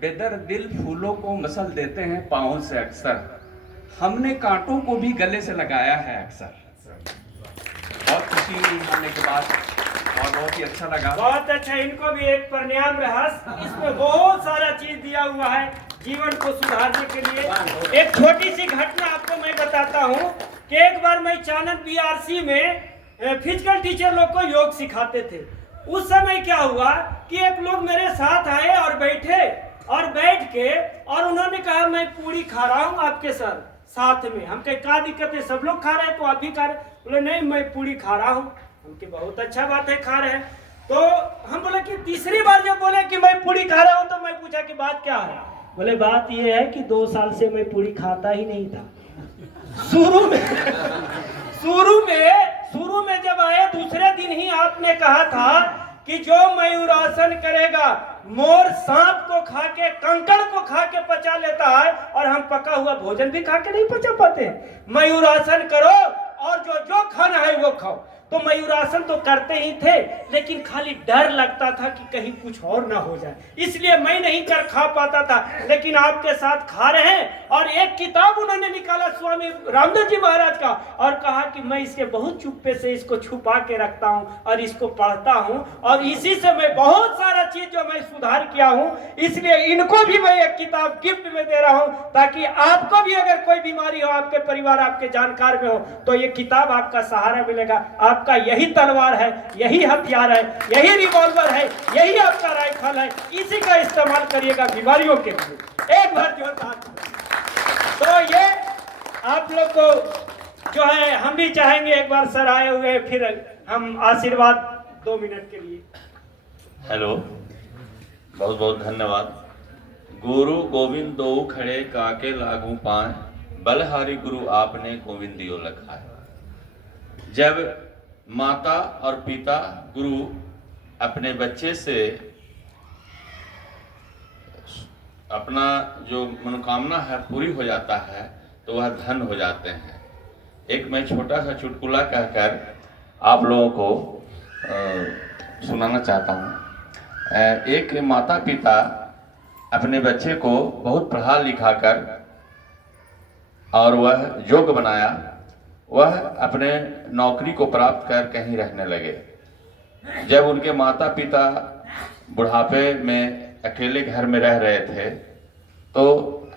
बेदर्दिल फूलों को मसल देते हैं पाँवों से अक्सर, हमने कांटों को भी गले से लगाया है अक्सर। बहुत खुशी हुई आने के बाद और बहुत ही अच्छा लगा। बहुत अच्छा, इनको भी एक प्रणाम रहस। इसमें बहुत सारा चीज दिया हुआ है जीवन को सुधारने के लिए। एक छोटी सी घटना आपको मैं बताता हूँ कि एक बार मैं चाणक्य बीआरसी में फिजिकल टीचर लोग को योग सिखाते थे। उस समय क्या हुआ कि एक लोग मेरे साथ आए और बैठे और बैठ के और उन्होंने कहा मैं पूरी खा रहा हूँ आपके सर साथ में। हम कहे क्या दिक्कत है, सब लोग खा रहे हैं तो आप भी खा रहे? बोले नहीं मैं पूरी खा रहा हूँ। हमके बहुत अच्छा बात है, खा रहे हैं। तो हम बोले कि तीसरी बार जब बोले कि मैं पूरी खा रहा हूँ तो मैं पूछा कि बात क्या है? बोले बात ये है कि 2 साल से मैं पूरी खाता ही नहीं था। शुरू में जब आए दूसरे दिन ही आपने कहा था कि जो मयूरासन करेगा मोर सांप को खा के कंकड़ को खा के पचा लेता है और हम पका हुआ भोजन भी खा के नहीं पचा पाते। मयूरासन करो और जो जो खाना है वो खाओ। तो मयूरासन तो करते ही थे लेकिन खाली डर लगता था कि कहीं कुछ और ना हो जाए, इसलिए मैं नहीं कर खा पाता था। लेकिन आपके साथ खा रहे हैं। और एक किताब उन्होंने निकाला स्वामी रामदेव जी महाराज का और कहा कि मैं इसके बहुत चुप्पे से इसको छुपा के रखता हूँ और इसको पढ़ता हूँ और इसी से मैं बहुत सारा चीज जो मैं सुधार किया हूँ। इसलिए इनको भी मैं एक किताब गिफ्ट में दे रहा हूँ ताकि आपको भी अगर कोई बीमारी हो, आपके परिवार आपके जानकार में हो, तो ये किताब आपका सहारा मिलेगा। आपका यही तलवार है, यही हथियार है, यही रिवॉल्वर है, यही आपका राइफल है। इसी का इस्तेमाल करिएगा बीमारियों के लिए। एक बार जोरदार। तो ये आप लोग को जो है हम भी चाहेंगे एक बार सर आए हुए फिर हम आशीर्वाद 2 मिनट के लिए। हेलो, बहुत बहुत धन्यवाद। गुरु गोविंद दो खड़े काके लागू पाए, बलहारी गुरु आपने गोविंद दियो लखाए। जब माता और पिता गुरु अपने बच्चे से अपना जो मनोकामना है पूरी हो जाता है तो वह धन हो जाते हैं। एक मैं छोटा सा चुटकुला कहकर आप लोगों को सुनाना चाहता हूँ। एक माता पिता अपने बच्चे को बहुत पढ़ा लिखा कर और वह योग्य बनाया, वह अपने नौकरी को प्राप्त कर कहीं रहने लगे। जब उनके माता पिता बुढ़ापे में अकेले घर में रह रहे थे तो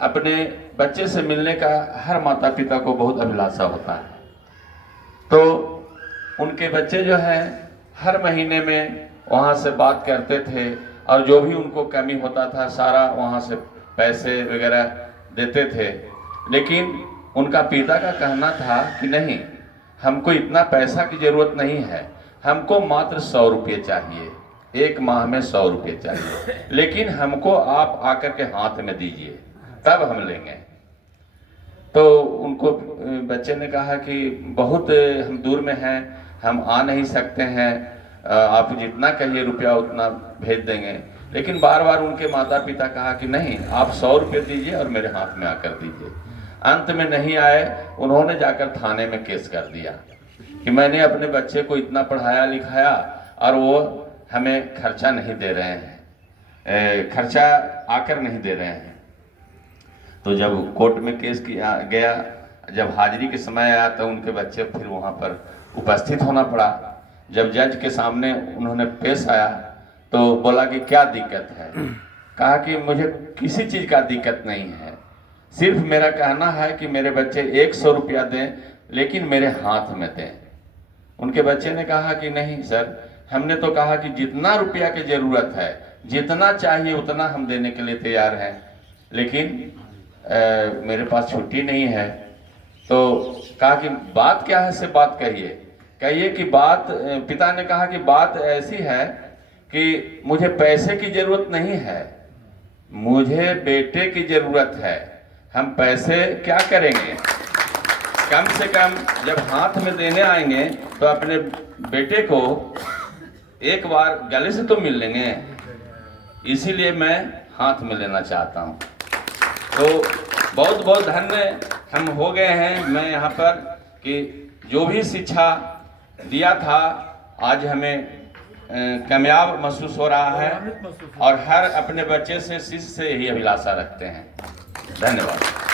अपने बच्चे से मिलने का हर माता पिता को बहुत अभिलाषा होता है। तो उनके बच्चे जो हैं हर महीने में वहाँ से बात करते थे और जो भी उनको कमी होता था सारा वहाँ से पैसे वगैरह देते थे। लेकिन उनका पिता का कहना था कि नहीं, हमको इतना पैसा की ज़रूरत नहीं है, हमको मात्र 100 रुपये चाहिए, 1 माह में 100 रुपये चाहिए, लेकिन हमको आप आकर के हाथ में दीजिए तब हम लेंगे। तो उनको बच्चे ने कहा कि बहुत हम दूर में हैं, हम आ नहीं सकते हैं, आप जितना कहिए रुपया उतना भेज देंगे। लेकिन बार बार उनके माता पिता कहा कि नहीं, आप 100 रुपये दीजिए और मेरे हाथ में आकर दीजिए। अंत में नहीं आए, उन्होंने जाकर थाने में केस कर दिया कि मैंने अपने बच्चे को इतना पढ़ाया लिखाया और वो हमें खर्चा नहीं दे रहे हैं, खर्चा आकर नहीं दे रहे हैं। तो जब कोर्ट में केस किया गया, जब हाजिरी के समय आया तो उनके बच्चे फिर वहाँ पर उपस्थित होना पड़ा। जब जज के सामने उन्होंने पेश आया तो बोला कि क्या दिक्कत है? कहा कि मुझे किसी चीज़ का दिक्कत नहीं है, सिर्फ मेरा कहना है कि मेरे बच्चे 100 रुपया दें लेकिन मेरे हाथ में दें। उनके बच्चे ने कहा कि नहीं सर, हमने तो कहा कि जितना रुपया की ज़रूरत है, जितना चाहिए उतना हम देने के लिए तैयार हैं, लेकिन मेरे पास छुट्टी नहीं है। तो कहा कि बात क्या है, से बात कहिए कि बात, पिता ने कहा कि बात ऐसी है कि मुझे पैसे की ज़रूरत नहीं है, मुझे बेटे की ज़रूरत है। हम पैसे क्या करेंगे, कम से कम जब हाथ में देने आएंगे तो अपने बेटे को एक बार गले से तो मिल लेंगे, इसीलिए मैं हाथ में लेना चाहता हूँ। तो बहुत बहुत धन्य हम हो गए हैं मैं यहाँ पर कि जो भी शिक्षा दिया था आज हमें कामयाब महसूस हो रहा है और हर अपने बच्चे से शिष्य से यही अभिलाषा रखते हैं। धन्यवाद।